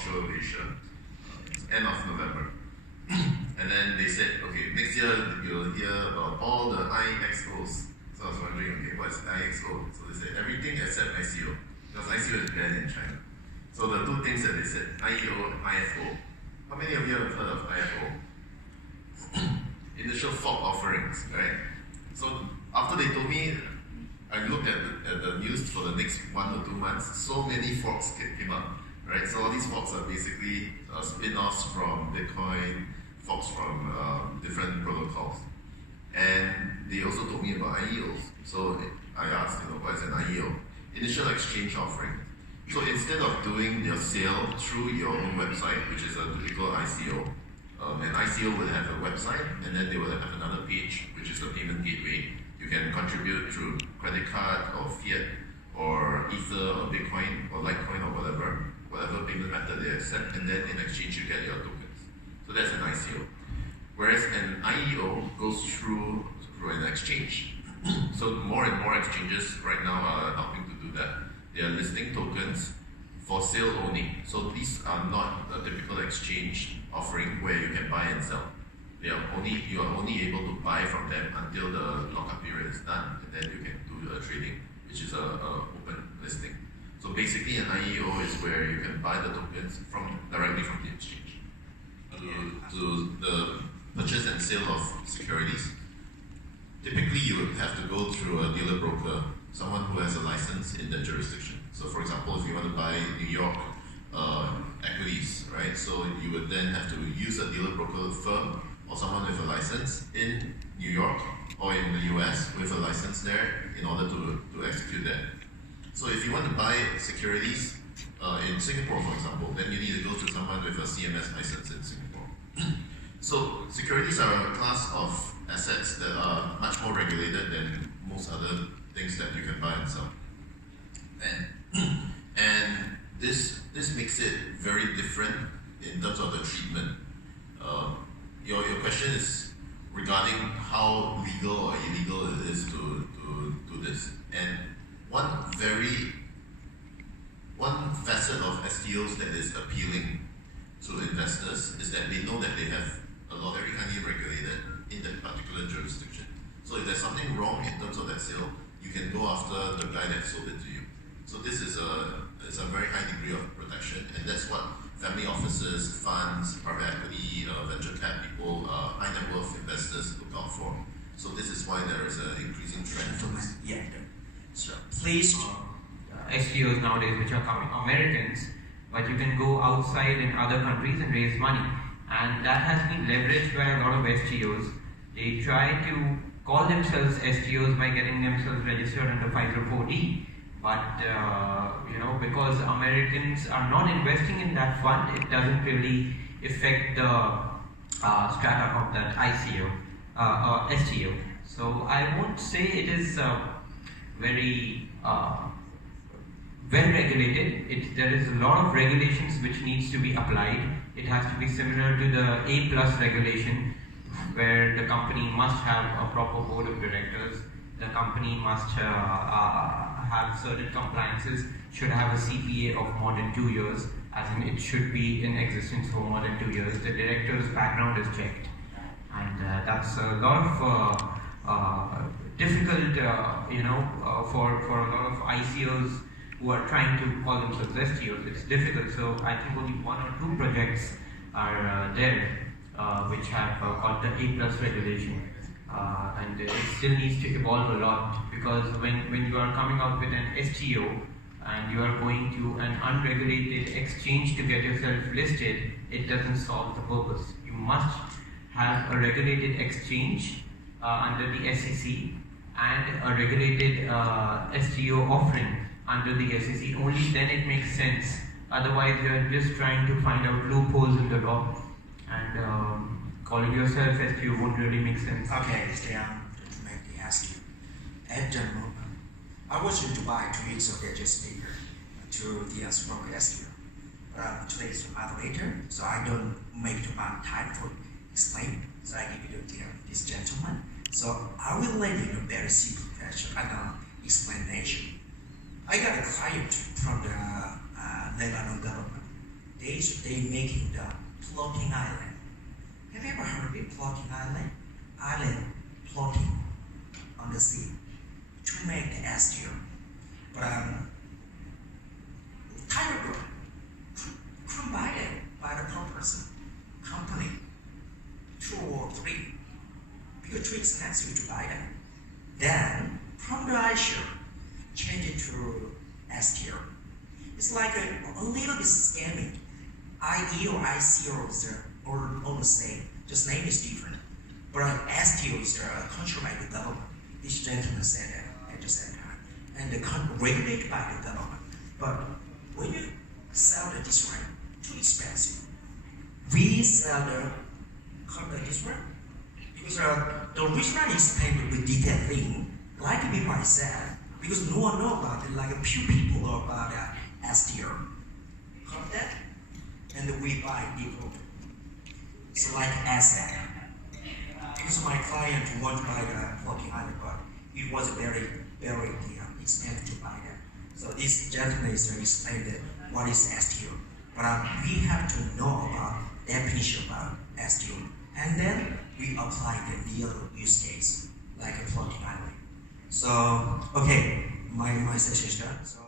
Show Asia, end of November. And then they said, okay, next year you'll hear about all the IXOs. So I was wondering, okay, what's IXO? So they said everything except ICO, because ICO is banned in China. So the two things that they said, IEO and IFO. How many of you have heard of IFO? Initial fork offerings, right? So after they told me, I looked at the news for the next 1 or 2 months, so many forks came up, right? So all these forks are basically spin-offs from Bitcoin, forks from different protocols. And they also told me about IEOs. So I asked, what is an IEO? Initial exchange offering. So instead of doing your sale through your own website, which is a typical ICO, an ICO will have a website, and then they will have another page, which is a payment gateway. You can contribute through credit card or fiat or Ether or Bitcoin or Litecoin or whatever payment method they accept, and then in exchange you get your tokens. So that's an ICO. Whereas an IEO goes through an exchange. So more and more exchanges right now are helping to do that. They are listing tokens for sale only. So these are not a typical exchange offering where you can buy and sell. You are only able to buy from them until the lockup period is done, and then you can do trading, which is a open listing. So basically an IEO is where you can buy the tokens directly from the exchange. To the purchase and sale of securities, typically you would have to go through a dealer broker, someone who has a license in that jurisdiction. So for example, if you want to buy New York equities, right? So you would then have to use a dealer broker firm or someone with a license in New York or in the US with a license there in order to execute that. So if you want to buy securities in Singapore, for example, then you need to go to someone with a CMS license in Singapore. So securities are a class of assets that are much more regulated than most other things that you can buy and sell. And this makes it very different in terms of the treatment. Your question is regarding how legal or illegal it is to do this. And one facet of STOs that is appealing to investors is that they know that they have a lot very highly regulated in that particular jurisdiction. So if there's something wrong in terms of that sale, you can go after the guy that sold it to you. So this is a very high degree of protection, and that's what family offices, funds, private equity, venture cap people, high net worth investors look out for. So this is why there is an increasing trend for this. Yeah. So please. STOs nowadays which are coming, Americans, but you can go outside in other countries and raise money. And that has been leveraged by a lot of STOs. They try to call themselves STOs by getting themselves registered under 504D. But because Americans are not investing in that fund, it doesn't really affect the strata of that ICO or STO. So I won't say it is very well regulated. There is a lot of regulations which needs to be applied. It has to be similar to the A+ regulation, where the company must have a proper board of directors. The company must have certain compliances, should have a CPA of more than 2 years, as in it should be in existence for more than 2 years. The director's background is checked, and that's a lot of difficult, for a lot of ICOs who are trying to call themselves STOs. It's difficult. So I think only 1 or 2 projects are there which have got the A+ regulation. And it still needs to evolve a lot, because when you are coming out with an STO and you are going to an unregulated exchange to get yourself listed, it doesn't solve the purpose. You must have a regulated exchange under the SEC and a regulated STO offering under the SEC. Only then it makes sense. Otherwise, you are just trying to find out loopholes in the law, and calling yourself STO won't really make sense. Okay, let me ask you. At the moment, I was in Dubai 2 weeks ago, just speaker to the STO. Today is the moderator, so I don't make too much time for explain. So I give you this gentleman. So I will let you know very simple question and explanation. I got a client from the Lebanon government. They they making the floating island. Have you ever heard of it? Floating island? Island floating on the sea to make the STO. But Tiger Group couldn't buy it by the person, company, 2 or 3. Because 3 is necessary to buy them. Then from the iShare, change it to STO. It's like a little bit scamming. IE or ICO is all the same, just name is different. But STO is controlled by the government. This gentleman said that at the same time. And regulated by the government. But when you sell the this one, too expensive. We sell this one because the original explained with detailed thing, like before I said, because no one knows about it, like a few people know about STO. Got that? And we buy people. It's like asset. Because my client wanted to buy the floating island, but it was very, very expensive to buy that. So this gentleman is explained what is STO. But we have to know about definition about STO. And then we apply the real use case, like a floating island. So, okay, my session is done. So